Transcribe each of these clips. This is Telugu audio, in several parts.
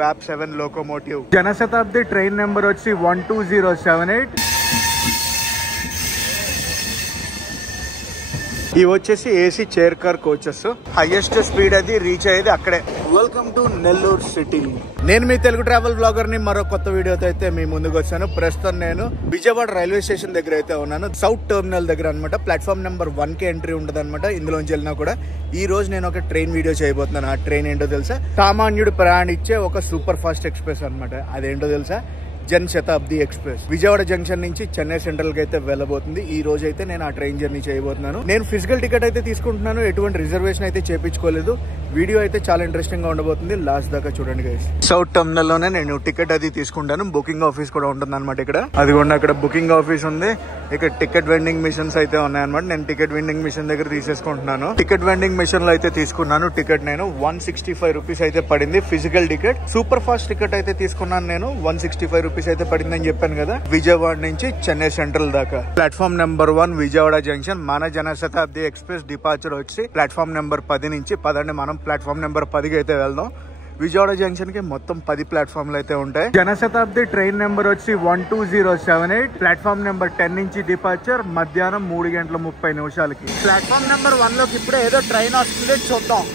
VAP 7 locomotive. Janshatabdi train number వచ్చి 12078. ఇవి వచ్చేసి AC chair car coaches. Highest speed అది రీచ్ అయ్యేది అక్కడే. Welcome to Nellore city. నేను మీ తెలుగు ట్రావెల్ బ్లాగర్ ని మరో కొత్త వీడియోతో అయితే మీ ముందుకు వచ్చాను. ప్రస్తుతం నేను విజయవాడ రైల్వే స్టేషన్ దగ్గర అయితే ఉన్నాను. సౌత్ టెర్మినల్ దగ్గర అనమాట. ప్లాట్ఫామ్ నెంబర్ 1 కి ఎంట్రీ ఉంటుంది అనమాట. ఇందులోంచి వెళ్ళినా కూడా ఈ రోజు నేను ఒక ట్రైన్ వీడియో చేయబోతున్నాను. ఆ ట్రైన్ ఏంటో తెలుసా? సామాన్యుడు ప్రయాణించే ఒక సూపర్ ఫాస్ట్ ఎక్స్ప్రెస్ అనమాట. అదేంటో తెలుసా? జనశతాబ్ది ఎక్స్ప్రెస్. విజయవాడ జంక్షన్ నుంచి చెన్నై సెంట్రల్ కి అయితే వెళ్ళబోతుంది. ఈ రోజు అయితే నేను ఆ ట్రైన్ జర్నీ చేయబోతున్నాను. నేను ఫిజికల్ టికెట్ అయితే తీసుకుంటున్నాను. ఎటువంటి రిజర్వేషన్ అయితే చేయించుకోలేదు. వీడియో అయితే చాలా ఇంట్రెస్టింగ్ గా ఉండబోతుంది. లాస్ట్ దాకా చూడండి గైస్. సౌత్ టెర్మినల్ లోనే నేను టికెట్ అది తీసుకుంటాను. బుకింగ్ ఆఫీస్ కూడా ఉంటుంది అనమాట ఇక్కడ. అదిగోండి అక్కడ బుకింగ్ ఆఫీస్ ఉంది. ఇక్కడ టికెట్ వెండింగ్ మిషన్స్ అయితే ఉన్నాయన్నమాట. నేను టికెట్ వెండింగ్ మిషన్ దగ్గర తీసేసుకుంటున్నాను. టికెట్ వెండింగ్ మిషన్ లో అయితే తీసుకున్నాను టికెట్. నేను 165 రూపీస్ అయితే పడింది physical ticket. Super fast ticket అయితే తీసుకున్నాను నేను. 165 రూపీస్ అయితే పడిందని చెప్పాను కదా. విజయవాడ నుంచి చెన్నై సెంట్రల్ దాకా. Platform number 1 Vijayawada junction. మన జనశతాబ్ది ఎక్స్ప్రెస్ డిపార్చర్ వచ్చి ప్లాట్ఫామ్ నెంబర్ 10 నుంచి. పదండి మనం ప్లాట్ఫామ్ నెంబర్ 10కి అయితే వెళ్దాం. విజయవాడ జంక్షన్ కి మొత్తం 10 ప్లాట్ఫామ్లు అయితే ఉంటాయి. జనశతాబ్ది ట్రైన్ నెంబర్ వచ్చి 12078. ప్లాట్ఫామ్ నెంబర్ 10 నుంచి డిపార్చర్ మధ్యాహ్నం 3:30 ప్లాట్ఫామ్ నెంబర్ 1 లోకి ఇప్పుడే ఏదో ట్రైన్ వస్తుంది, చూద్దాం.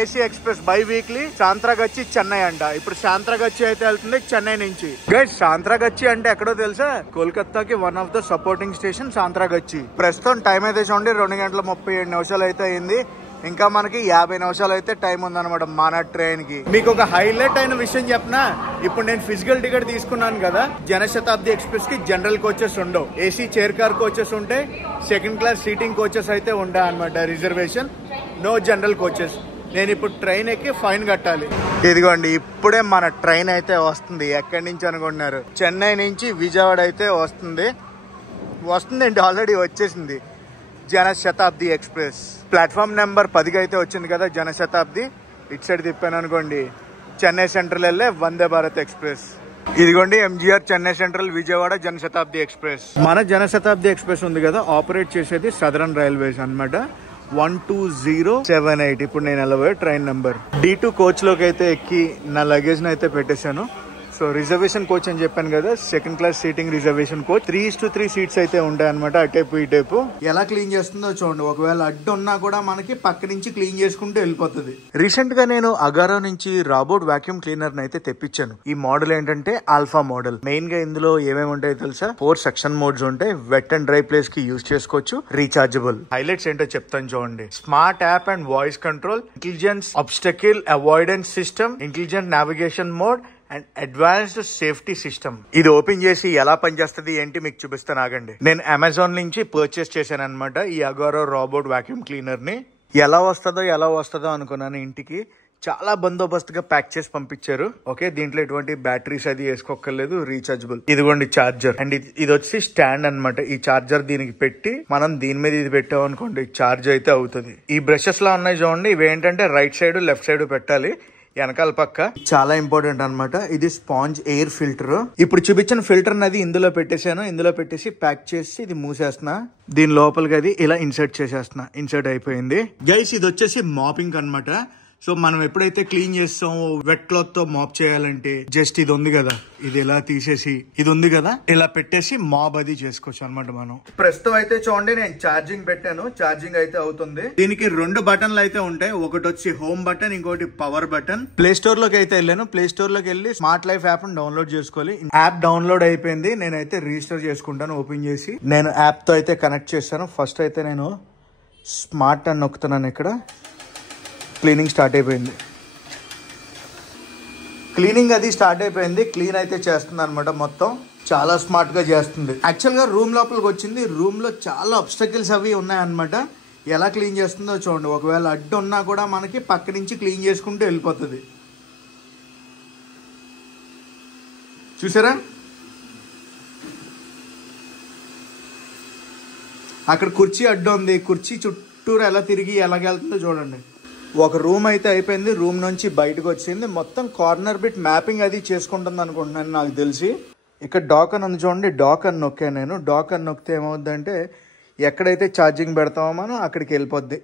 AC express biweekly Santragachi Chennai అంట. ఇప్పుడు సాంత్రాగచ్చి అయితే వెళ్తుంది చెన్నై నుంచి. గైస్ సాంత్రాగచ్చి అంటే ఎక్కడో తెలుసా? కోల్కతాకి one of the supporting station Santragachi. ప్రస్తుతం టైం అయితే చూడండి 2:37 అయితే అయింది. ఇంకా మనకి 50 నిమిషాలు అయితే టైం ఉందన్నమాట మన ట్రైన్ కి. మీకు ఒక హైలైట్ అయిన విషయం చెప్పనా? ఇప్పుడు నేను ఫిజికల్ టికెట్ తీసుకున్నాను కదా. జనశతాబ్ది ఎక్స్ప్రెస్ కి జనరల్ కోచెస్ ఉండవు. ఏసీ చైర్ కార్ కోచెస్ ఉంటాయి. సెకండ్ క్లాస్ సీటింగ్ కోచెస్ అయితే ఉంటాయి అనమాట. Reservation, no general coaches. నేను ఇప్పుడు ట్రైన్ ఎక్కి ఫైన్ కట్టాలి. ఇదిగోండి ఇప్పుడే మన ట్రైన్ అయితే వస్తుంది. ఎక్కడి నుంచి అనుకుంటున్నారు? చెన్నై నుంచి విజయవాడ అయితే వస్తుందండి. ఆల్రెడీ వచ్చేసింది జనశతాబ్ది ఎక్స్ప్రెస్. ప్లాట్ఫామ్ నెంబర్ 10కి అయితే వచ్చింది కదా జనశతాబ్ది. ఇటు సైడ్ తిప్పాను అనుకోండి చెన్నై సెంట్రల్ వెళ్ళే వందే భారత్ ఎక్స్ప్రెస్. ఇదిగోండి ఎంజీఆర్ చెన్నై సెంట్రల్ విజయవాడ జనశతాబ్ది ఎక్స్ప్రెస్. మన జనశతాబ్ది ఎక్స్ప్రెస్ ఉంది కదా, ఆపరేట్ చేసేది సదరన్ రైల్వేస్ అన్నమాట. 12078. ఇప్పుడు నేను వెళ్ళబోయే ట్రైన్ నెంబర్. D2 కోచ్ లోకి అయితే ఎక్కి నా లగేజ్ ని అయితే పెట్టేశాను. సో రిజర్వేషన్ కోచ్ అని చెప్పాను కదా, second class seating reservation coach. 3:3 seats అయితే ఉంటాయి అనమాట. అటేపు ఇటేపు. ఎలా క్లీన్ చేస్తుందో చూడండి. ఒకవేళ అడ్డు ఉన్నా కూడా మనకి పక్క నుంచి క్లీన్ చేసుకుంటూ వెళ్ళిపోతుంది. రీసెంట్ గా నేను అగారో నుంచి రాబోట్ వాక్యూమ్ క్లీనర్ అయితే తెప్పించాను. ఈ మోడల్ ఏంటంటే ఆల్ఫా మోడల్. మెయిన్ గా ఇందులో ఏమేమి ఉంటాయో తెలుసా? 4 సెక్షన్ మోడ్స్ ఉంటాయి. వెట్ అండ్ డ్రై ప్లేస్ కి యూజ్ చేసుకోవచ్చు. రీచార్జబుల్. హైలైట్స్ ఏంటో చెప్తాను చూడండి. Smart app and voice control, intelligence obstacle avoidance system, intelligent navigation mode and advanced safety system. ఇది ఓపెన్ చేసి ఎలా పనిచేస్తుంది ఏంటి మీకు చూపిస్తాను ఆగండి. నేను అమెజాన్ నుంచి పర్చేస్ చేశాను అనమాట ఈ అగారో రోబోట్ వాక్యూమ్ క్లీనర్ ని. ఎలా వస్తుందో అనుకున్నాను. ఇంటికి చాలా బందోబస్తుగా ప్యాక్ చేసి పంపించారు. ఓకే, దీంట్లో ఎటువంటి బ్యాటరీస్ అది వేసుకోక్కర్లేదు. రీచార్జబుల్. ఇదిగోండి చార్జర్. అండ్ ఇది వచ్చి స్టాండ్ అనమాట. ఈ చార్జర్ దీనికి పెట్టి మనం దీని మీద ఇది పెట్టాం అనుకోండి చార్జ్ అయితే అవుతుంది. ఈ బ్రషెస్ లా ఉన్నాయి చూడండి. ఇవి ఏంటంటే రైట్ సైడ్ లెఫ్ట్ సైడ్ పెట్టాలి. వెనకాల పక్క చాలా ఇంపార్టెంట్ అనమాట. ఇది స్పాంజ్ ఎయిర్ ఫిల్టర్. ఇప్పుడు చూపించిన ఫిల్టర్ నది ఇందులో పెట్టేశాను. ఇందులో పెట్టేసి ప్యాక్ చేసి ఇది మూసేస్తున్నా. దీని లోపలికి అది ఇలా ఇన్సర్ట్ చేసేస్తున్నా. ఇన్సర్ట్ అయిపోయింది. గైస్ ఇది వచ్చేసి మాపింగ్ అనమాట. సో మనం ఎప్పుడైతే క్లీన్ చేస్తామో వెట్ క్లాత్ తో మాప్ చేయాలంటే జస్ట్ ఇది ఉంది కదా, ఇది ఇలా తీసేసి ఇది ఉంది కదా ఇలా పెట్టేసి మాప్ అది చేసుకోవచ్చు అనమాట. మనం ప్రస్తుతం అయితే చూడండి నేను ఛార్జింగ్ పెట్టాను. ఛార్జింగ్ అయితే అవుతుంది. దీనికి 2 బటన్లు అయితే ఉంటాయి. ఒకటి వచ్చి హోమ్ బటన్, ఇంకోటి పవర్ బటన్. ప్లే స్టోర్ లోకి అయితే వెళ్ళాను. ప్లే స్టోర్ లోకి వెళ్ళి స్మార్ట్ లైఫ్ యాప్ డౌన్లోడ్ చేసుకోవాలి. యాప్ డౌన్లోడ్ అయిపోయింది. నేనైతే రిజిస్టర్ చేసుకుంటాను. ఓపెన్ చేసి నేను యాప్ తో అయితే కనెక్ట్ చేస్తాను. ఫస్ట్ అయితే నేను స్మార్ట్ అని నొక్కుతున్నాను. ఇక్కడ క్లీనింగ్ స్టార్ట్ అయిపోయింది. క్లీనింగ్ అది స్టార్ట్ అయిపోయింది. క్లీన్ అయితే చేస్తుంది అనమాట. మొత్తం చాలా స్మార్ట్ గా చేస్తుంది. యాక్చువల్ గా రూమ్ లోపలికి వచ్చింది. రూమ్ లో చాలా అబ్స్టకిల్స్ అవి ఉన్నాయన్నమాట. ఎలా క్లీన్ చేస్తుందో చూడండి. ఒకవేళ అడ్డు ఉన్నా కూడా మనకి పక్క నుంచి క్లీన్ చేసుకుంటూ వెళ్ళిపోతుంది. చూసారా? అక్కడ కుర్చీ అడ్డు ఉంది. కుర్చీ చుట్టూరు ఎలా తిరిగి ఎలాగెళ్తుందో చూడండి. ఒక రూమ్ అయితే అయిపోయింది. రూమ్ నుంచి బయటకు వచ్చింది. మొత్తం కార్నర్ బిట్ మ్యాపింగ్ అది చేసుకుంటుంది అనుకుంటున్నాను నాకు తెలిసి. ఇక్కడ డాక్ అని ఉంది చూడండి. డాక్ అని నొక్కాను నేను. డాక్ అని నొక్కితే ఏమవుద్దంటే ఎక్కడైతే ఛార్జింగ్ పెడతామో మనం అక్కడికి వెళ్ళిపోద్ది.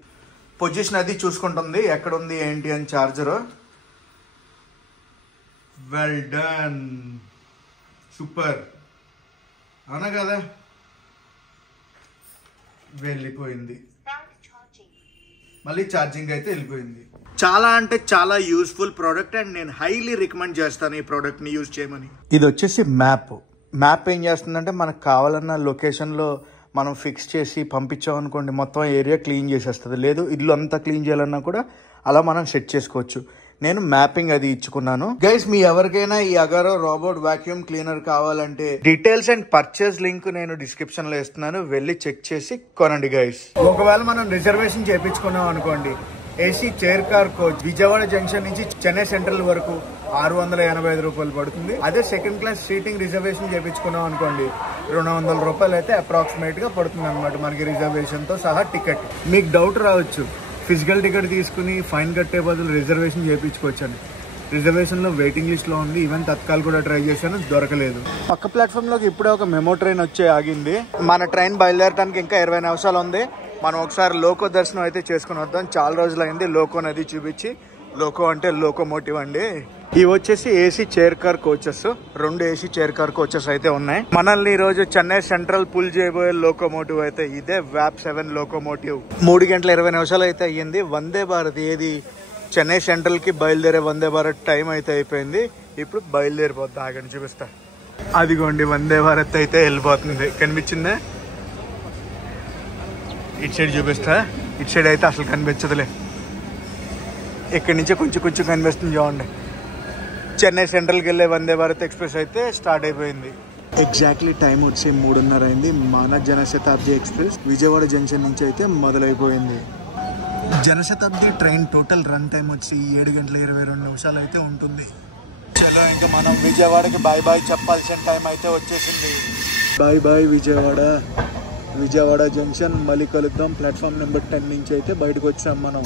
పొజిషన్ అది చూసుకుంటుంది ఎక్కడ ఉంది ఏంటి అని చార్జర్. Well done, super. అవునా కదా? వెళ్ళిపోయింది, మళ్ళీ ఛార్జింగ్ అయితే వెళ్ళిపోయింది. చాలా అంటే చాలా యూస్ఫుల్ ప్రోడక్ట్ అండ్ నేను హైలీ రికమెండ్ చేస్తాను ఈ ప్రోడక్ట్ని యూజ్ చేయమని. ఇది వచ్చేసి మ్యాప్ ఏం చేస్తుందంటే మనకు కావాలన్న లొకేషన్లో మనం ఫిక్స్ చేసి పంపించామనుకోండి మొత్తం ఏరియా క్లీన్ చేసేస్తుంది. లేదు ఇల్లు అంతా క్లీన్ చేయాలన్నా కూడా అలా మనం సెట్ చేసుకోవచ్చు. నేను మ్యాపింగ్ అది ఇచ్చుకున్నాను. గైస్ మీ ఎవరికైనా ఈ అగారో రోబోట్ వాక్యూమ్ క్లీనర్ కావాలంటే డీటెయిల్స్ అండ్ పర్చేస్ లింక్ నేను డిస్క్రిప్షన్ లో ఇస్తున్నాను, వెళ్ళి చెక్ చేసి కొనండి గైస్. ఒకవేళ మనం రిజర్వేషన్ చేయించుకున్నాం అనుకోండి, AC chair car coach Vijayawada junction నుంచి చెన్నై సెంట్రల్ వరకు 685 రూపాయలు పడుతుంది. అదే సెకండ్ క్లాస్ సీటింగ్ రిజర్వేషన్ చేయించుకున్నాం అనుకోండి 200 రూపాయలు అయితే అప్రాక్సిమేట్ గా పడుతుంది అనమాట మనకి రిజర్వేషన్ తో సహా టికెట్. మీకు డౌట్ రావచ్చు, ఫిజికల్ టికెట్ తీసుకుని ఫైన్ కట్టే బదులు రిజర్వేషన్ చేయించుకోవచ్చని. రిజర్వేషన్లో వెయిటింగ్ లిస్ట్లో ఉంది. ఈవెన్ తత్కాల్ కూడా ట్రై చేశాను, దొరకలేదు. పక్క ప్లాట్ఫామ్లోకి ఇప్పుడే ఒక మెమో ట్రైన్ వచ్చి ఆగింది. మన ట్రైన్ బయలుదేరడానికి ఇంకా 20 నిమిషాలు ఉంది. మనం ఒకసారి లోకో దర్శనం అయితే చేసుకుని వద్దాం. చాలా రోజులు అయింది లోకో నది చూపించి. లోకో అంటే లోకోమోటివ్ అండి. ఇవి వచ్చేసి AC chair car coaches, 2 AC chair car coaches అయితే ఉన్నాయి. మనల్ని ఈ రోజు చెన్నై సెంట్రల్ పుల్ చేయబోయే లోకోమోటివ్ అయితే ఇదే వ్యాప్ 7 లోకోమోటివ్. 3 గంటల 20 నిమిషాలు అయితే అయ్యింది. వందే భారత్ ఏది చెన్నై సెంట్రల్ కి బయలుదేరే వందే భారత్ టైం అయితే అయిపోయింది. ఇప్పుడు బయలుదేరిపోద్ది, ఆగండి చూపిస్తా. అదిగోండి వందే భారత్ అయితే వెళ్ళిపోతుంది, కనిపించిందా? ఇటు సైడ్ చూపిస్తా, ఇటు సైడ్ అయితే అసలు కనిపించదులే, ఇక్కడి నుంచే కొంచెం కొంచెం కనిపిస్తుంది చూడండి. చెన్నై సెంట్రల్కి వెళ్ళే వందే భారత్ ఎక్స్ప్రెస్ అయితే స్టార్ట్ అయిపోయింది. ఎగ్జాక్ట్లీ టైం వచ్చి 3:30 అయింది. మన జనశతాబ్ది ఎక్స్ప్రెస్ విజయవాడ జంక్షన్ నుంచి అయితే మొదలైపోయింది. Janshatabdi train total run time వచ్చి 7 గంటల 22 నిమిషాలు అయితే ఉంటుంది. చలో ఇంకా మనం విజయవాడకి బాయ్ బాయ్ చెప్పాల్సిన టైం అయితే వచ్చేసింది. Bye bye Vijayawada. Vijayawada junction మళ్ళీ కలుద్దాం. ప్లాట్ఫామ్ నెంబర్ 10 నుంచి అయితే బయటకు వచ్చాం మనం.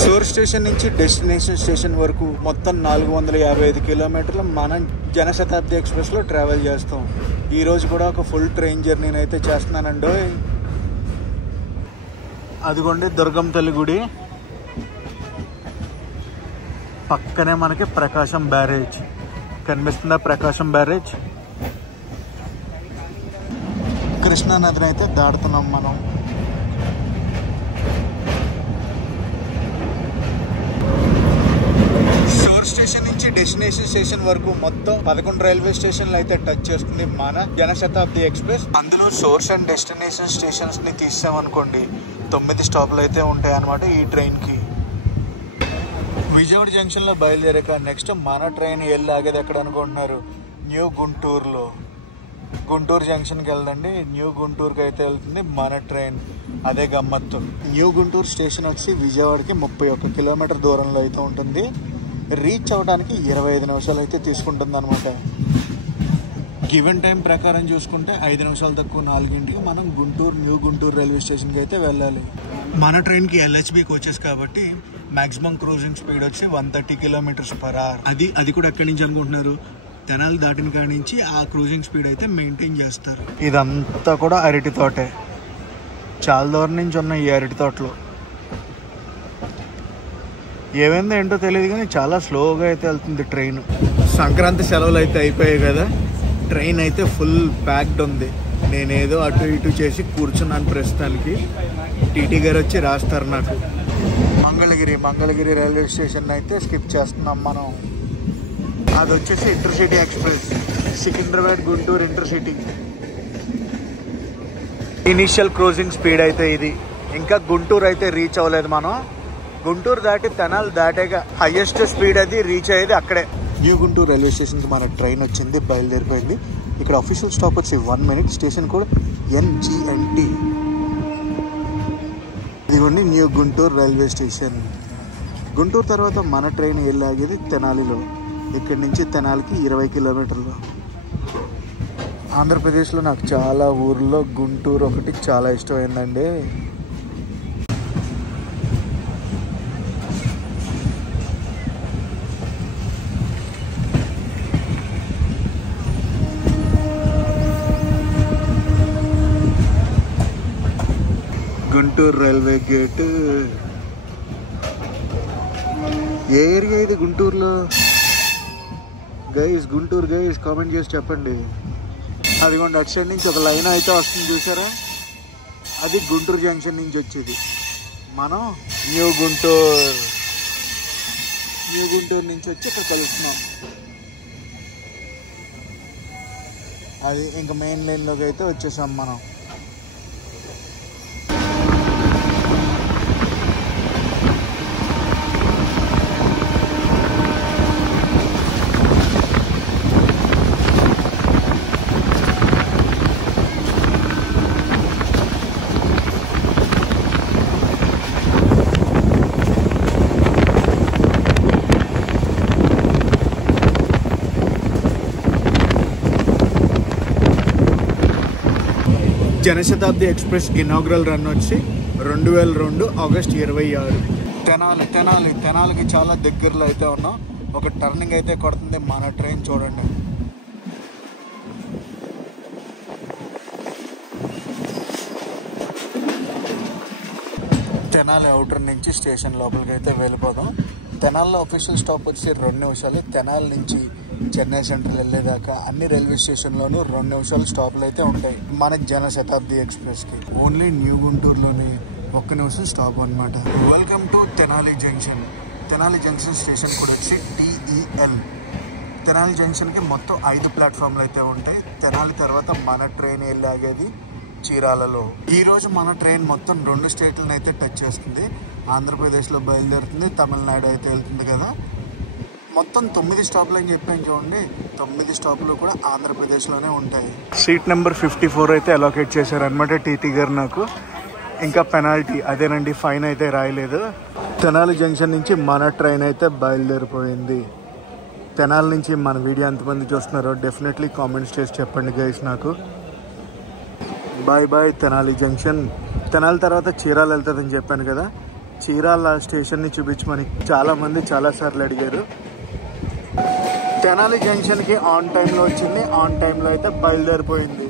సోర్ స్టేషన్ నుంచి డెస్టినేషన్ స్టేషన్ వరకు మొత్తం 455 కిలోమీటర్లు మనం జనశతాబ్ది ఎక్స్ప్రెస్లో ట్రావెల్ చేస్తాం. ఈరోజు కూడా ఒక ఫుల్ ట్రైన్ జర్నీని అయితే చేస్తున్నానండి. అదిగోండి దుర్గం తల్లి గుడి, పక్కనే మనకి ప్రకాశం బ్యారేజ్ కనిపిస్తుందా? ప్రకాశం బ్యారేజ్. కృష్ణా నదిని అయితే దాడుతున్నాం మనం. స్టేషన్ నుంచి డెస్టినేషన్ స్టేషన్ వరకు మొత్తం 11 రైల్వే స్టేషన్లు అయితే టచ్ చేస్తుంది మన జనశతాబ్ది ఎక్స్ప్రెస్. అందులో సోర్స్ అండ్ డెస్టినేషన్ స్టేషన్స్ ని తీసామనుకోండి 9 స్టాప్లు అయితే ఉంటాయి అన్నమాట ఈ ట్రైన్ కి. విజయవాడ జంక్షన్ లో బయలుదేరాక నెక్స్ట్ మన ట్రైన్ వెళ్ళి ఆగేది ఎక్కడ అనుకుంటున్నారు? న్యూ గుంటూరులో. గుంటూరు జంక్షన్కి వెళ్దండి. న్యూ గుంటూరుకి అయితే వెళ్తుంది మన ట్రైన్. అదే గమ్మత్తు. న్యూ గుంటూరు స్టేషన్ వచ్చి విజయవాడకి 31 కిలోమీటర్ దూరంలో అయితే ఉంటుంది. రీచ్ అవడానికి 25 నిమిషాలు అయితే తీసుకుంటుంది అనమాట. గివెన్ టైం ప్రకారం చూసుకుంటే 5 నిమిషాలు తక్కువ 4ంటికి మనం న్యూ గుంటూరు రైల్వే స్టేషన్కి అయితే వెళ్ళాలి. మన ట్రైన్కి ఎల్హెచ్బి కోచెస్ కాబట్టి మాక్సిమం క్రూజింగ్ స్పీడ్ వచ్చి 130 km/h. అది కూడా ఎక్కడి నుంచి అనుకుంటున్నారు? తెనాలి దాటిన కాడి నుంచి ఆ క్రూజింగ్ స్పీడ్ అయితే మెయింటైన్ చేస్తారు. ఇదంతా కూడా అరటి తోటే. చాలా దూరం నుంచి ఉన్న ఈ అరటి తోటలో ఏమైందో ఏంటో తెలియదు కానీ చాలా స్లోగా అయితే వెళ్తుంది ట్రైన్. సంక్రాంతి సెలవులు అయితే అయిపోయాయి కదా, ట్రైన్ అయితే ఫుల్ ప్యాక్డ్ ఉంది. నేనేదో అటు ఇటు చేసి కూర్చున్నాను ప్రస్తుతానికి. టీటీ గారు వచ్చి రాస్తారు నాకు. మంగళగిరి రైల్వే స్టేషన్ అయితే స్కిప్ చేస్తున్నాం మనం. అది వచ్చేసి intercity express, Secunderabad Guntur intercity. Initial cruising speed అయితే ఇది. ఇంకా గుంటూరు అయితే రీచ్ అవ్వలేదు మనం. గుంటూరు దాటి తెనాలి దాటాక హైయెస్ట్ స్పీడ్ అది రీచ్ అయ్యేది అక్కడే. న్యూ గుంటూరు రైల్వే స్టేషన్కి మన ట్రైన్ వచ్చింది, బయలుదేరిపోయింది. ఇక్కడ అఫీషియల్ స్టాప్ వచ్చి 1 minute. Station code NGNT. ఇదిగోండి new Guntur railway station. Guntur తర్వాత మన ట్రైన్ వెళ్ళి ఆగేది తెనాలిలో. ఇక్కడి నుంచి తెనాలికి 20 కిలోమీటర్లు. ఆంధ్రప్రదేశ్లో నాకు చాలా ఊర్లో గుంటూరు ఒకటి చాలా ఇష్టమైందండి. Guntur railway gate. ఏ ఏరియా ఇది గుంటూరులో గైస్? గుంటూరు గైస్ కామెంట్ చేసి చెప్పండి. అదిగోండి అటు సైడ్ నుంచి ఒక లైన్ అయితే వస్తుంది చూసారా, అది గుంటూరు జంక్షన్ నుంచి వచ్చేది. మనం న్యూ గుంటూరు నుంచి వచ్చి ఇక్కడ కలుస్తున్నాం. అది ఇంకా మెయిన్ లైన్లోకి అయితే వచ్చేసాం మనం. జనశతాబ్ది ఎక్స్ప్రెస్ ఇనాగ్రల్ రన్ వచ్చి 2002 ఆగస్ట్ 26. తెనాలికి చాలా దగ్గరలో అయితే ఉన్నాం. ఒక టర్నింగ్ అయితే కొడుతుంది మన ట్రైన్, చూడండి. తెనాలి అవుటర్ నుంచి స్టేషన్ లోపలికి అయితే వెళ్ళిపోదాం. తెనాలిలో అఫీషియల్ స్టాప్ వచ్చి 2 నిమిషాలు. తెనాలి నుంచి చెన్నై సెంట్రల్ వెళ్ళేదాకా అన్ని రైల్వే స్టేషన్లోనూ 2 నిమిషాలు స్టాప్లు అయితే ఉంటాయి మన జనశతాబ్ది ఎక్స్ప్రెస్కి. ఓన్లీ న్యూ గుంటూరులోని 1 నిమిషం స్టాప్ అనమాట. Welcome to Tenali junction. Tenali junction station కూడా వచ్చి TEL. తెనాలి జంక్షన్కి మొత్తం 5 ప్లాట్ఫామ్లు అయితే ఉంటాయి. తెనాలి తర్వాత మన ట్రైన్ వెళ్ళాగేది చీరాలలో. ఈరోజు మన ట్రైన్ మొత్తం 2 స్టేట్లను అయితే టచ్ చేస్తుంది. ఆంధ్రప్రదేశ్లో బయలుదేరుతుంది, తమిళనాడు అయితే వెళ్తుంది కదా. మొత్తం 9 స్టాప్లు అని చెప్పాను చూడండి. 9 స్టాప్లు కూడా ఆంధ్రప్రదేశ్లోనే ఉంటాయి. సీట్ నెంబర్ 54 అయితే అలొకేట్ చేశారనమాట టీటీ గారు నాకు. ఇంకా పెనాల్టీ అదేనండి, ఫైన్ అయితే రాయలేదు. తెనాలి జంక్షన్ నుంచి మన ట్రైన్ అయితే బయలుదేరిపోయింది. తెనాలి నుంచి మన వీడియో ఎంతమంది చూస్తున్నారో డెఫినెట్లీ కామెంట్స్ చేసి చెప్పండి గైస్ నాకు. Bye bye Tenali junction. Tenali తర్వాత చీరాల వెళ్తుందని చెప్పాను కదా. చీరాల స్టేషన్ని చూపించమని చాలామంది చాలాసార్లు అడిగారు. తెనాలి జంక్షన్కి ఆన్ టైంలో వచ్చింది, ఆన్ టైంలో అయితే బయలుదేరిపోయింది.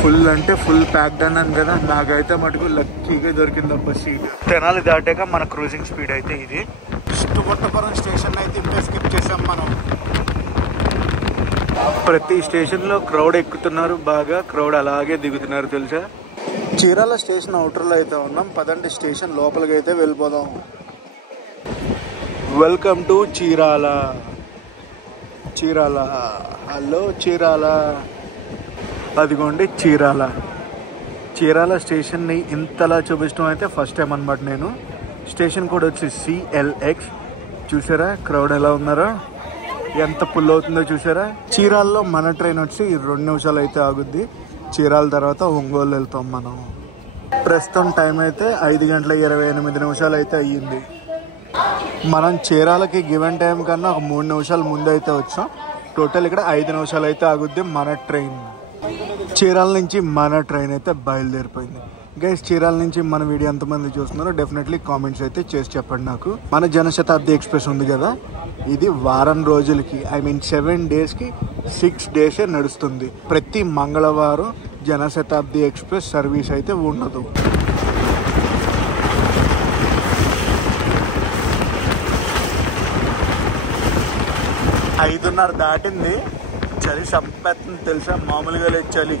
ఫుల్ అంటే ఫుల్ ప్యాక్డ్ అన్నాను కదా, నాకైతే మటుకు లక్కీగా దొరికిందబ్బా సీట్. తెనాలి దాటాక మన క్రూజింగ్ స్పీడ్ అయితే ఇది. చుట్టుకొట్టపురం స్టేషన్ అయితే ఇప్పుడే స్కిప్ చేసాం మనం. ప్రతి స్టేషన్లో క్రౌడ్ ఎక్కుతున్నారు, బాగా క్రౌడ్ అలాగే దిగుతున్నారు తెలుసా. చీరాల స్టేషన్ అవుటర్లో అయితే ఉన్నాం. పదండి స్టేషన్ లోపలికి అయితే వెళ్ళిపోదాం. Welcome to Chirala. Hello Chirala. అదిగోండి చీరాల స్టేషన్ని ఇంతలా చూపించడం అయితే ఫస్ట్ టైం అనమాట నేను. స్టేషన్ కూడా వచ్చి CLX. చూసారా క్రౌడ్ ఎలా ఉన్నారో, ఎంత పుల్ అవుతుందో చూసారా. చీరాల్లో మన ట్రైన్ వచ్చి 2 నిమిషాలు అయితే ఆగుద్ది. చీరాల తర్వాత ఒంగోలు వెళ్తాం మనం. ప్రస్తుతం టైం అయితే 5:28 అయితే అయ్యింది. మనం చీరాలకి గివెన్ టైం కన్నా ఒక 3 నిమిషాలు ముందు అయితే వచ్చాం. టోటల్ ఇక్కడ 5 నిమిషాలు అయితే ఆగుద్ది మన ట్రైన్. చీరాల నుంచి మన ట్రైన్ అయితే బయలుదేరిపోయింది. గైస్ చీరాల నుంచి మన వీడియో ఎంతమంది చూస్తున్నారో డెఫినెట్లీ కామెంట్స్ అయితే చేసి చెప్పండి నాకు. మన జనశతాబ్ది ఎక్స్ప్రెస్ ఉంది కదా, ఇది వారం రోజులకి 7 డేస్కి 6 డేసే నడుస్తుంది. ప్రతి మంగళవారం జనశతాబ్ది ఎక్స్ప్రెస్ సర్వీస్ అయితే ఉండదు. ఐదున్నర దాటింది. చలి సంపేస్తుంది తెలుసా, మామూలుగా లేదు చలి.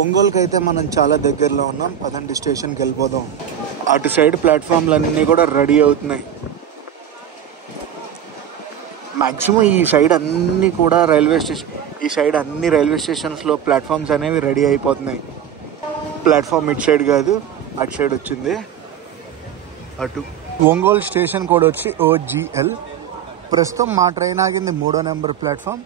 ఒంగోలుకి అయితే మనం చాలా దగ్గరలో ఉన్నాం. పదండి స్టేషన్కి వెళ్ళిపోదాం. అటు సైడ్ ప్లాట్ఫామ్లన్నీ కూడా రెడీ అవుతున్నాయి. మ్యాక్సిమం ఈ సైడ్ అన్నీ కూడా అన్ని రైల్వే స్టేషన్స్లో ప్లాట్ఫామ్స్ అనేవి రెడీ అయిపోతున్నాయి. ప్లాట్ఫామ్ ఇటు సైడ్ కాదు, అటు సైడ్ వచ్చింది. అటు ఒంగోలు స్టేషన్ కూడా వచ్చి OGL. ప్రస్తుతం మా ట్రైన్ ఆగింది 3వ నెంబర్ ప్లాట్ఫామ్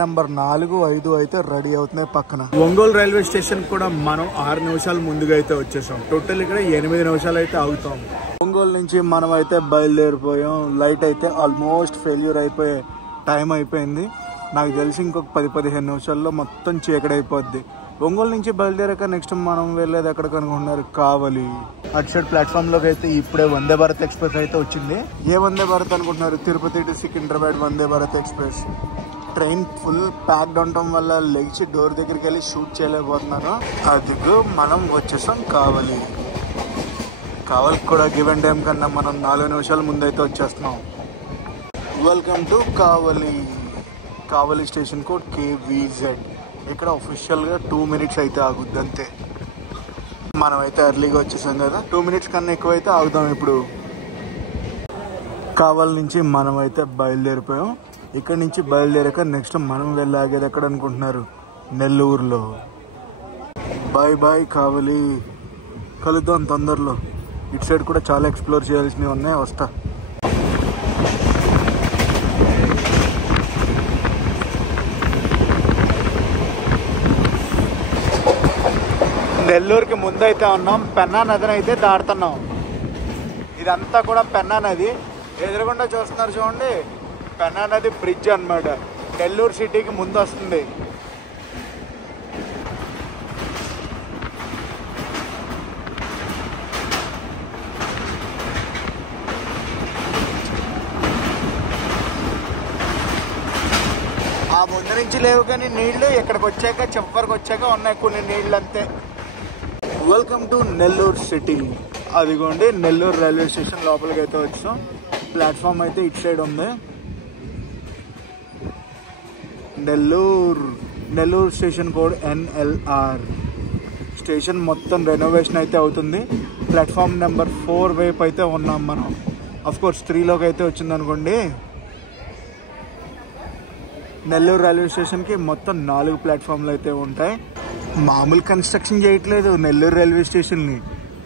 నెంబర్ 4, 5 అయితే రెడీ అవుతున్నాయి పక్కన. ఒంగోలు రైల్వే స్టేషన్ కూడా మనం 6 నిమిషాలు ముందుగా అయితే వచ్చేసాం. టోటల్ ఇక్కడ 8 నిమిషాలు అయితే ఆగుతాం. ఒంగోలు నుంచి మనం అయితే బయలుదేరిపోయాం. లైట్ అయితే ఆల్మోస్ట్ ఫెయిల్యూర్ అయిపోయే టైం అయిపోయింది. నాకు తెలిసి ఇంకొక 10-15 నిమిషాల్లో మొత్తం చీకటి అయిపోద్ది. ఒంగోలు నుంచి బయలుదేరాక నెక్స్ట్ మనం వెళ్ళేది ఎక్కడికి అనుకుంటున్నారు, కావలి. అటు సైడ్ ప్లాట్ఫామ్ లోకి అయితే ఇప్పుడే వందే భారత్ ఎక్స్ప్రెస్ అయితే వచ్చింది. ఏ వందే భారత్ అనుకుంటున్నారు, Tirupati to Secunderabad Vande Bharat express. Train full packed ఉండటం వల్ల లెగిచి డోర్ దగ్గరికి వెళ్ళి షూట్ చేయలేకపోతున్నాను. అదిగో మనం వచ్చేసాం కావలి. కావలికి కూడా గివెన్ టైం కన్నా మనం 4 నిమిషాల ముందైతే వచ్చేస్తున్నాం. Welcome to Kavali. Kavali station code KVZ. ఇక్కడ అఫీషియల్గా 2 మినిట్స్ అయితే ఆగుద్ది అంతే. మనమైతే ఎర్లీగా వచ్చేసాం కదా, 2 మినిట్స్ కన్నా ఎక్కువ అయితే ఆగుదాం. ఇప్పుడు కావలి నుంచి మనమైతే బయలుదేరిపోయాం. ఇక్కడ నుంచి బయలుదేరాక నెక్స్ట్ మనం వెళ్ళాగేది ఎక్కడ అనుకుంటున్నారు, నెల్లూరులో. బాయ్ బాయ్ కావలి, కలుద్దాం తొందరలో. ఇటు సైడ్ కూడా చాలా ఎక్స్ప్లోర్ చేయాల్సినవి ఉన్నాయి, వస్తా. నెల్లూరుకి ముందైతే ఉన్నాం, పెన్నా నదిని అయితే దాడుతున్నాం. ఇదంతా కూడా పెన్నా నది. ఎదురుగుండా చూస్తున్నారు చూడండి, పెన్నా నది బ్రిడ్జ్ అన్నమాట. నెల్లూరు సిటీకి ముందు వస్తుంది. ఆ ముందు నుంచి లేవు కానీ నీళ్లు, ఇక్కడికి వచ్చాక చివరికి వచ్చాక ఉన్నాయి కొన్ని నీళ్ళు అంతే. Welcome to Nellore city. అదిగోండి నెల్లూరు రైల్వే స్టేషన్ లోపలికి అయితే వచ్చాం. ప్లాట్ఫామ్ అయితే ఇటు సైడ్ ఉంది. Nellore station code NLR. Station మొత్తం రెనోవేషన్ అయితే అవుతుంది. ప్లాట్ఫామ్ నెంబర్ 4 వైపు అయితే ఉన్నాం మనం. అఫ్కోర్స్ 3లోకి అయితే వచ్చింది అనుకోండి. నెల్లూరు రైల్వే స్టేషన్కి మొత్తం 4 ప్లాట్ఫామ్లు అయితే ఉంటాయి. మామూలు కన్స్ట్రక్షన్ చేయట్లేదు నెల్లూరు రైల్వే స్టేషన్ని,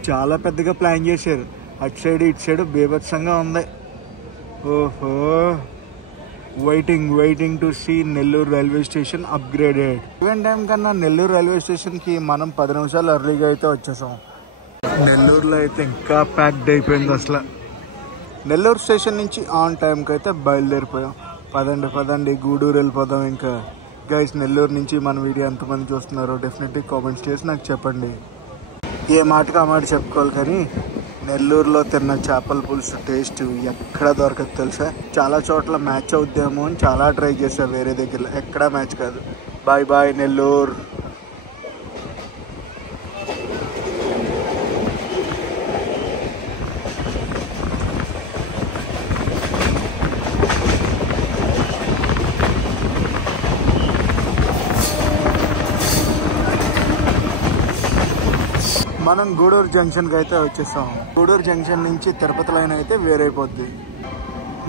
చాలా పెద్దగా ప్లాన్ చేశారు. అటు సైడ్ ఇటు సైడ్ బీభత్సంగా ఉంది. ఓహో, waiting to see Nellore railway station upgraded. Even time కన్నా నెల్లూరు రైల్వే స్టేషన్కి మనం 10 నిమిషాలు ఎర్లీగా అయితే వచ్చేసాం. నెల్లూరులో అయితే ఇంకా ప్యాక్డ్ అయిపోయింది అసలు. నెల్లూరు స్టేషన్ నుంచి ఆన్ టైంకి అయితే బయలుదేరిపోయాం. పదండి గూడూరు వెళ్ళిపోదాం. ఇంకా గైస్, నెల్లూరు నుంచి మన వీడియో ఎంతమంది చూస్తున్నారో డెఫినెట్లీ కామెంట్స్ చేసి నాకు చెప్పండి. ఏ మాటకు ఆ మాట చెప్పుకోవాలి కానీ నెల్లూరులో తిన్న చేపల పులుసు టేస్ట్ ఎక్కడ దొరకదు తెలుసా. చాలా చోట్ల మ్యాచ్ అవుద్దామో అని చాలా ట్రై చేశా, వేరే దగ్గర ఎక్కడా మ్యాచ్ కాదు. Bye bye Nellore. మనం గూడూరు జంక్షన్కి అయితే వచ్చేసాం. గూడూరు జంక్షన్ నుంచి తిరుపతి లైన్ అయితే వేరైపోద్ది.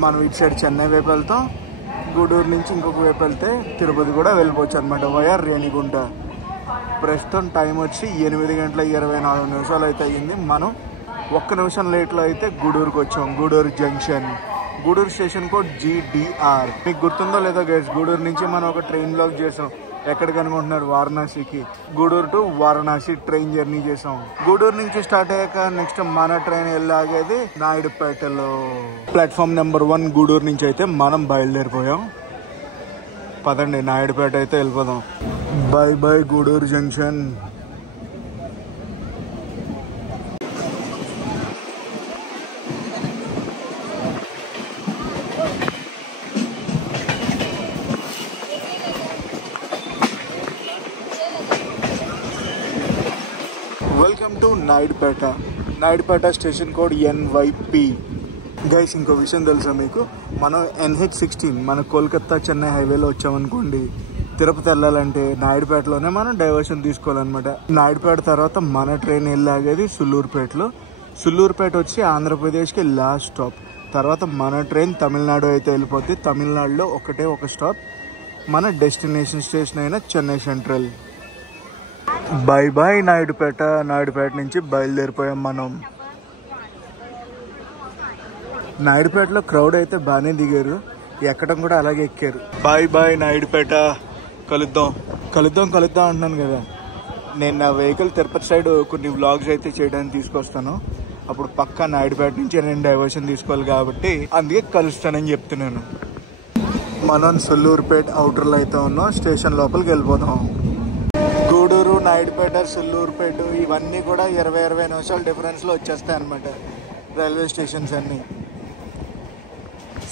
మనం ఇటు సైడ్ చెన్నై వైపు వెళ్తాం. గూడూరు నుంచి ఇంకొక వైపు వెళ్తే తిరుపతి కూడా వెళ్ళిపోవచ్చు అనమాట, వయా రేణిగుంట. ప్రస్తుతం టైం వచ్చి 8:24 అయితే అయ్యింది. మనం 1 నిమిషం లేట్లో అయితే గూడూరుకి వచ్చాం. Gudur junction, Gudur station code GDR. మీకు గుర్తుందో లేదో గైస్, గూడూరు నుంచి మనం ఒక ట్రైన్ బ్లాక్ చేసాం. ఎక్కడికి అనుకుంటున్నారు, వారణాసికి. Gudur to Varanasi train journey చేసాం. గూడూరు నుంచి స్టార్ట్ అయ్యాక నెక్స్ట్ మన ట్రైన్ వెళ్ళాగేది నాయుడుపేటలో. ప్లాట్ఫామ్ నెంబర్ 1 గూడూరు నుంచి అయితే మనం బయలుదేరిపోయాం. పదండి నాయుడుపేట అయితే వెళ్ళిపోదాం. Bye bye Gudur junction. Welcome to Naidupeta station code NYP. Guys, ఇంకో విషయం తెలుసా మీకు, మనం NH16 మన కోల్కతా చెన్నై హైవేలో వచ్చామనుకోండి, తిరుపతి వెళ్ళాలంటే నాయుడుపేటలోనే మనం డైవర్షన్ తీసుకోవాలన్నమాట. నాయుడుపేట తర్వాత మన ట్రైన్ వెళ్ళాగేది సుల్లూరుపేటలో. సుల్లూరుపేట వచ్చి ఆంధ్రప్రదేశ్కి లాస్ట్ స్టాప్. తర్వాత మన ట్రైన్ తమిళనాడు అయితే వెళ్ళిపోద్ది. తమిళనాడులో ఒకటే ఒక స్టాప్, మన డెస్టినేషన్ స్టేషన్ అయిన Chennai Central. Bye bye Naidupeta నుంచి బయలుదేరిపోయాం మనం. నాయుడుపేటలో క్రౌడ్ అయితే బాగానే దిగారు, ఎక్కడం కూడా అలాగే ఎక్కారు. బాయ్ బాయ్ నాయుడుపేట, కలుద్దాం అంటున్నాను కదా. నేను నా వెహికల్ తిరుపతి సైడ్ కొన్ని వ్లాగ్స్ అయితే చేయడానికి తీసుకొస్తాను. అప్పుడు పక్కా నాయుడుపేట నుంచి నేను డైవర్షన్ తీసుకోవాలి కాబట్టి అందుకే కలుస్తానని చెప్తున్నాను. మనం సుల్లూరుపేట అవుటర్లో అయితే ఉన్నాం. స్టేషన్ లోపలికి వెళ్ళిపోతాం. గూడూరు నాయుడుపేట, సుల్లూరుపేట ఇవన్నీ కూడా 20 నిమిషాల డిఫరెన్స్లో వచ్చేస్తాయి అన్నమాట రైల్వే స్టేషన్స్ అన్నీ.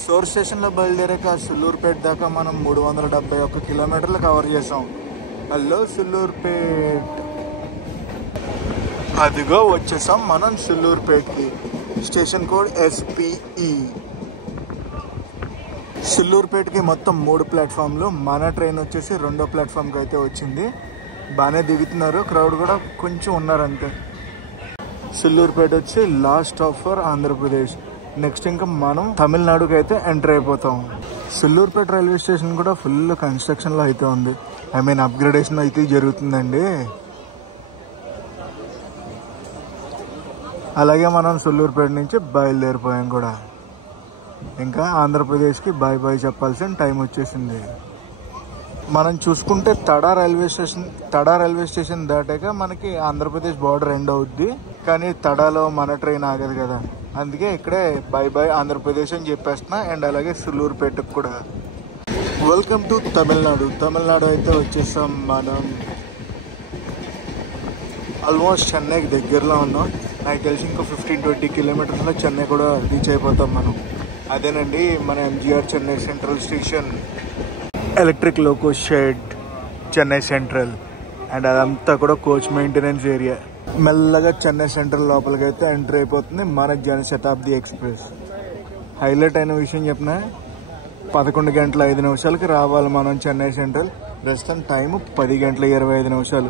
సోర్స్ స్టేషన్లో బయలుదేరాక సుల్లూరుపేట దాకా మనం 371 కిలోమీటర్లు కవర్ చేసాం. హలో సుల్లూరుపేట, అదిగో వచ్చేసాం మనం సుల్లూరుపేటకి. Station code SPE. సుల్లూరుపేటకి మొత్తం 3 ప్లాట్ఫామ్లు. మన ట్రైన్ వచ్చేసి 2వ ప్లాట్ఫామ్కి అయితే వచ్చింది. బాగానే దిగుతున్నారు, క్రౌడ్ కూడా కొంచెం ఉన్నారు అంతే. సుల్లూరుపేట వచ్చి last stop for Andhra Pradesh. Next ఇంకా మనం తమిళనాడుకి అయితే ఎంటర్ అయిపోతాం. సుల్లూరుపేట రైల్వే స్టేషన్ కూడా ఫుల్ కన్స్ట్రక్షన్లో అయితే ఉంది. అప్గ్రేడేషన్ అయితే జరుగుతుందండి. అలాగే మనం సుల్లూరుపేట నుంచి బయలుదేరిపోయాం కూడా. ఇంకా ఆంధ్రప్రదేశ్కి బాయ్ బాయ్ చెప్పాల్సిన టైం వచ్చేసింది. మనం చూసుకుంటే తడా రైల్వే స్టేషన్ దాటాక మనకి ఆంధ్రప్రదేశ్ బార్డర్ ఎండ్ అవుద్ది. కానీ తడాలో మన ట్రైన్ ఆగదు కదా, అందుకే ఇక్కడే బాయ్ బాయ్ ఆంధ్రప్రదేశ్ అని చెప్పేస్తున్నా. అండ్ అలాగే సుల్లూరుపేటకు కూడా. వెల్కమ్ టు తమిళనాడు అయితే వచ్చేసాం మనం. ఆల్మోస్ట్ చెన్నైకి దగ్గరలో ఉన్నాం. నాకు తెలిసి ఇంకో 15-20 కిలోమీటర్స్లో చెన్నై కూడా రీచ్ అయిపోతాం మనం. అదేనండి మన MGR Chennai central station. Electric loco shed Chennai central. And అదంతా కూడా కోచ్ మెయింటెనెన్స్ ఏరియా. మెల్లగా చెన్నై సెంట్రల్ లోపలికి అయితే ఎంటర్ అయిపోతుంది మన జనశతాబ్ది ఎక్స్ప్రెస్. హైలైట్ అయిన విషయం చెప్పిన 11:05 రావాలి మనం చెన్నై సెంట్రల్. ప్రస్తుతం టైము 10:25.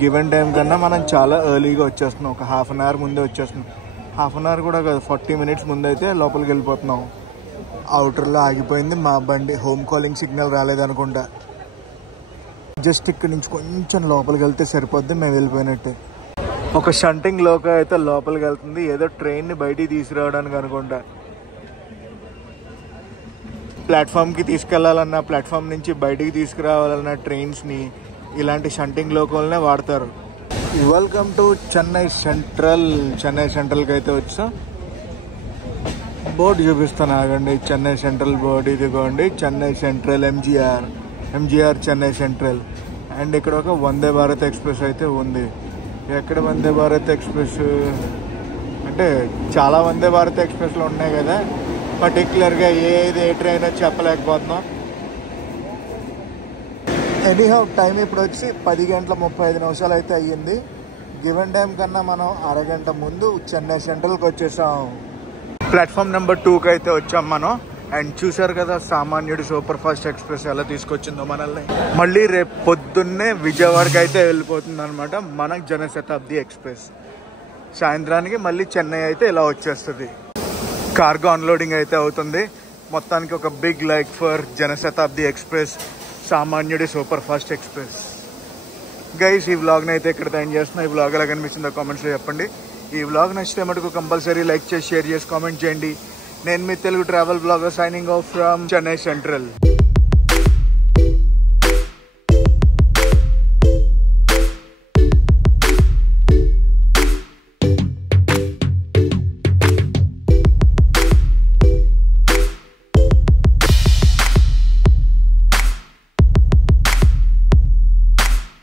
గివెన్ టైం కన్నా మనం చాలా ఎర్లీగా వచ్చేస్తున్నాం. ఒక హాఫ్ అన్ అవర్ ముందే వచ్చేస్తున్నాం. హాఫ్ అన్ అవర్ కూడా కాదు, 40 మినిట్స్ ముందు అయితే లోపలికి వెళ్ళిపోతున్నాం. అవుటర్లో ఆగిపోయింది మా బండి. హోమ్ కాలింగ్ సిగ్నల్ రాలేదనుకుంటా. జస్ట్ ఇక్కడి నుంచి కొంచెం లోపలికి వెళ్తే సరిపోద్ది, మేము వెళ్ళిపోయినట్టే. ఒక షంటింగ్ లోకో అయితే లోపలికి వెళ్తుంది, ఏదో ట్రైన్ని బయటికి తీసుకురావడానికి అనుకుంటా. ప్లాట్ఫామ్కి తీసుకెళ్లాలన్నా, ప్లాట్ఫామ్ నుంచి బయటికి తీసుకురావాలన్నా ట్రైన్స్ని ఇలాంటి షంటింగ్ లోకోలనే వాడతారు. వెల్కమ్ టు చెన్నై సెంట్రల్కి అయితే వచ్చాం. బోర్డు చూపిస్తాను ఆగండి. చెన్నై సెంట్రల్ బోర్డు ఇదిగోండి. Chennai central MGR Chennai central. And ఇక్కడ ఒక వందే భారత్ ఎక్స్ప్రెస్ అయితే ఉంది. ఎక్కడ వందే భారత్ ఎక్స్ప్రెస్ అంటే చాలా వందే భారత్ ఎక్స్ప్రెస్లు ఉన్నాయి కదా, పర్టికులర్గా ఏ ట్రైన్ వచ్చి చెప్పలేకపోతున్నాం. ఎనీహౌ టైం ఇప్పుడు వచ్చి 10:35 అయితే అయ్యింది. గివెన్ టైం కన్నా మనం అరగంట ముందు చెన్నై సెంట్రల్కి వచ్చేసాం. ప్లాట్ఫామ్ నెంబర్ 2కి అయితే వచ్చాం మనం. అండ్ చూసారు కదా సామాన్యుడు సూపర్ ఫాస్ట్ ఎక్స్ప్రెస్ ఎలా తీసుకొచ్చిందో మనల్ని. మళ్ళీ రేపు పొద్దున్నే విజయవాడకి అయితే వెళ్ళిపోతుంది అనమాట మన జనశతాబ్ది ఎక్స్ప్రెస్. సాయంత్రానికి మళ్ళీ చెన్నై అయితే ఇలా వచ్చేస్తుంది. కార్గో అన్లోడింగ్ అయితే అవుతుంది. మొత్తానికి ఒక big like for Janshatabdi express, సామాన్యుడి సూపర్ ఫాస్ట్ ఎక్స్ప్రెస్. గైస్ ఈ వ్లాగ్ని అయితే ఇక్కడ ఎండ్ చేస్తున్నా. ఈ వ్లాగ్ ఎలా కనిపిస్తుందో కామెంట్స్లో చెప్పండి. ఈ వ్లాగ్ నచ్చితే మటుకు కంపల్సరీ లైక్ చేసి, షేర్ చేసి, కామెంట్ చేయండి. నేను మీ Telugu travel blogger signing off from Chennai central.